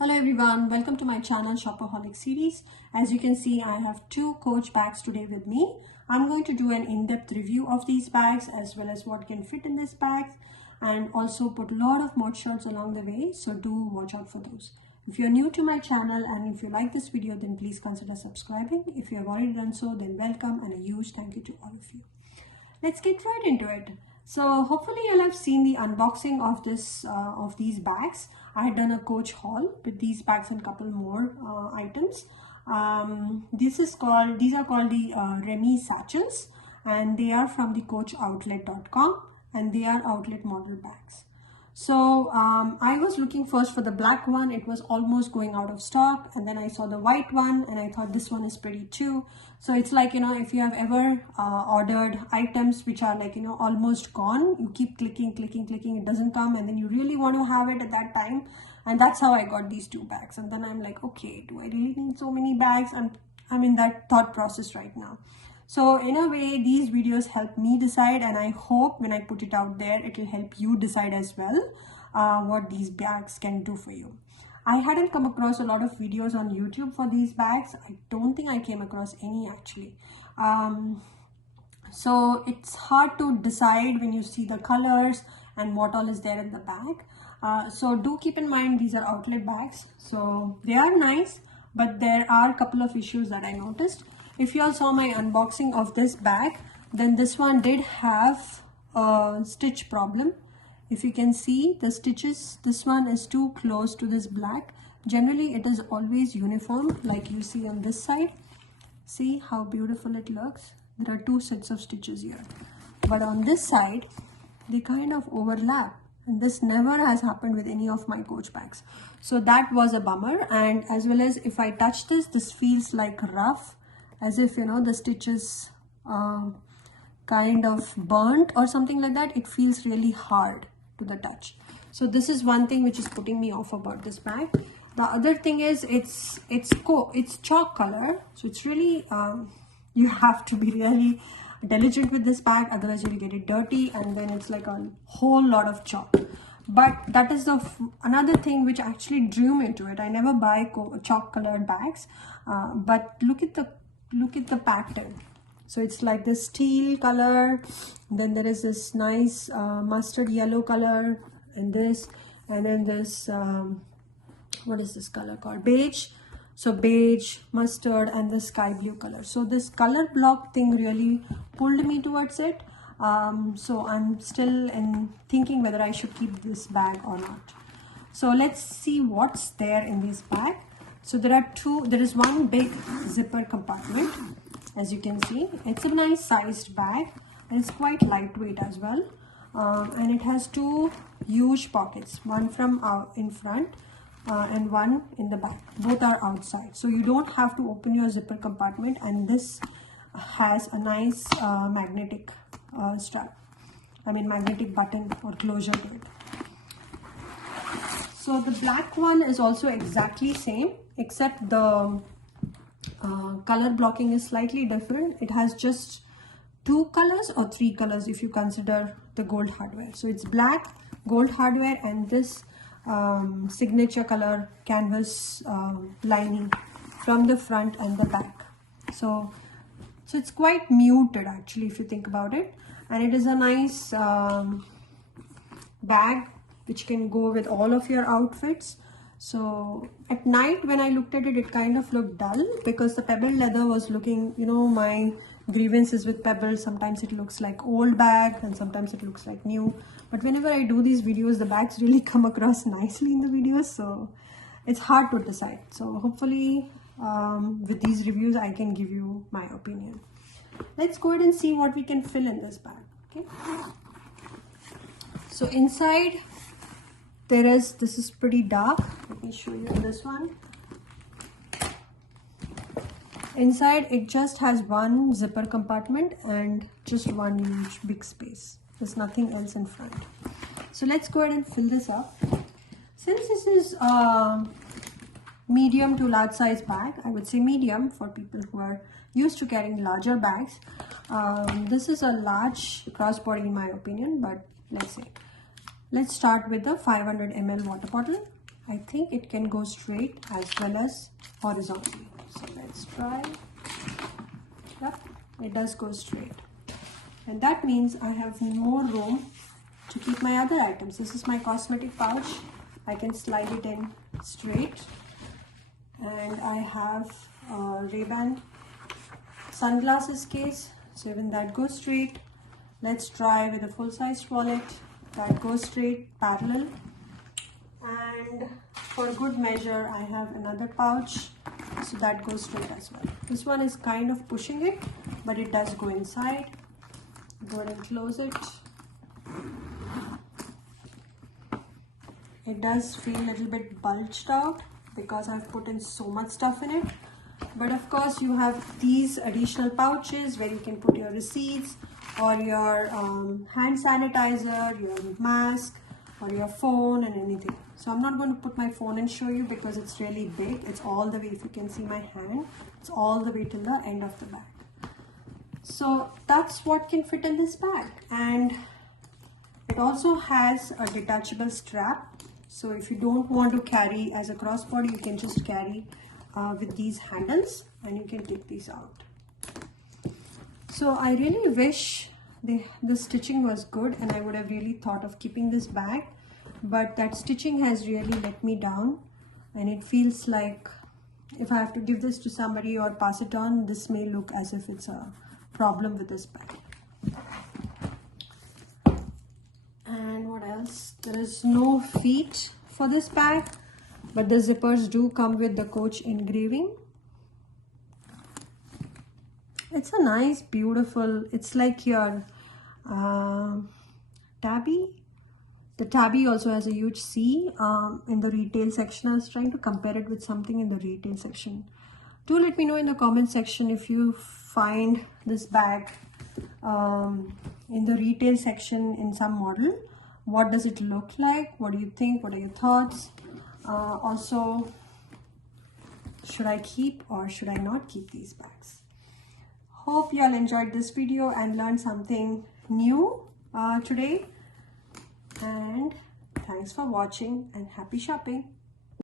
Hello everyone, welcome to my channel Shopaholic series. As you can see, I have two Coach bags today with me. I'm going to do an in-depth review of these bags as well as what can fit in these bags, and also put a lot of mod shots along the way, so do watch out for those. If you're new to my channel and if you like this video, then please consider subscribing. If you have already done so, then welcome and a huge thank you to all of you. Let's get right into it. So hopefully you'll have seen the unboxing of these bags. I had done a Coach haul with these bags and a couple more items. These are called the Remy satchels, and they are from the coachoutlet.com, and they are outlet model bags. So I was looking first for the black one. It was almost going out of stock, and then I saw the white one and I thought this one is pretty too. So it's like, if you have ever ordered items which are like, almost gone, you keep clicking, it doesn't come, and then you really want to have it at that time. And that's how I got these two bags. And then I'm like, okay, do I really need so many bags? I'm in that thought process right now. So in a way, these videos help me decide, and I hope when I put it out there, it will help you decide as well what these bags can do for you. I hadn't come across a lot of videos on YouTube for these bags. I don't think I came across any actually. So it's hard to decide when you see the colors and what all is there in the bag. So do keep in mind these are outlet bags. So they are nice, but there are a couple of issues that I noticed. If you all saw my unboxing of this bag, then this one did have a stitch problem. If you can see the stitches, this one is too close to this black. Generally it is always uniform like you see on this side. See how beautiful it looks? There are two sets of stitches here, but on this side they kind of overlap, and this never has happened with any of my Coach bags. So that was a bummer. And as well as if I touch this feels like rough, as if the stitches kind of burnt or something like that. It feels really hard to the touch. So this is one thing which is putting me off about this bag. The other thing is it's chalk color, so it's really you have to be really diligent with this bag, otherwise you will get it dirty, and then it's like a whole lot of chalk. But that is another thing which actually drew me to it. I never buy chalk colored bags, but look at the pattern. So it's like this teal color, then there is this nice mustard yellow color, and then this what is this color called? Beige. So beige, mustard, and the sky blue color. So this color block thing really pulled me towards it. So I'm still thinking whether I should keep this bag or not. So let's see what's there in this bag. So there is one big zipper compartment. As you can see, it's a nice sized bag, and it's quite lightweight as well. And it has two huge pockets, one from in front and one in the back. Both are outside, so you don't have to open your zipper compartment, and this has a nice magnetic magnetic button or closure to it. So the black one is also exactly same, except the color blocking is slightly different. It has just two colors or three colors if you consider the gold hardware. So it's black, gold hardware, and this signature color canvas lining from the front and the back. So it's quite muted actually if you think about it, and it is a nice bag which can go with all of your outfits. So at night when I looked at it, it kind of looked dull because the pebble leather was looking, my grievances with pebbles. Sometimes it looks like old bag and sometimes it looks like new. But whenever I do these videos, the bags really come across nicely in the videos. So it's hard to decide. So hopefully with these reviews, I can give you my opinion. Let's go ahead and see what we can fill in this bag. Okay. So inside, this is pretty dark. Let me show you this one. Inside it just has one zipper compartment and just one huge big space. There's nothing else in front. So let's go ahead and fill this up. Since this is a medium to large size bag, I would say medium for people who are used to carrying larger bags. This is a large crossbody in my opinion, but let's see. Let's start with the 500 ml water bottle. I think it can go straight as well as horizontally. So let's try. Yep, it does go straight. And that means I have more room to keep my other items. This is my cosmetic pouch. I can slide it in straight. And I have a Ray-Ban sunglasses case. So even that goes straight. Let's try with a full-sized wallet. That goes straight, parallel. And for good measure, I have another pouch. So that goes straight as well. This one is kind of pushing it, but it does go inside. Go ahead and close it. It does feel a little bit bulged out because I've put in so much stuff in it. But of course you have these additional pouches where you can put your receipts or your hand sanitizer, your mask, or your phone and anything. So I'm not going to put my phone and show you because it's really big. It's all the way, if you can see my hand, it's all the way till the end of the bag. So that's what can fit in this bag. And it also has a detachable strap. So if you don't want to carry as a crossbody, you can just carry with these handles and you can take these out. So I really wish the stitching was good and I would have really thought of keeping this bag, but that stitching has really let me down, and it feels like if I have to give this to somebody or pass it on, this may look as if it's a problem with this bag. And what else? There is no feet for this bag, but the zippers do come with the Coach engraving. It's a nice, beautiful, it's like your tabby. The tabby also has a huge C in the retail section. I was trying to compare it with something in the retail section. Do let me know in the comment section if you find this bag in the retail section in some model. What does it look like? What do you think? What are your thoughts? Also, should I keep or should I not keep these bags? Hope you all enjoyed this video and learned something new today. And thanks for watching and happy shopping.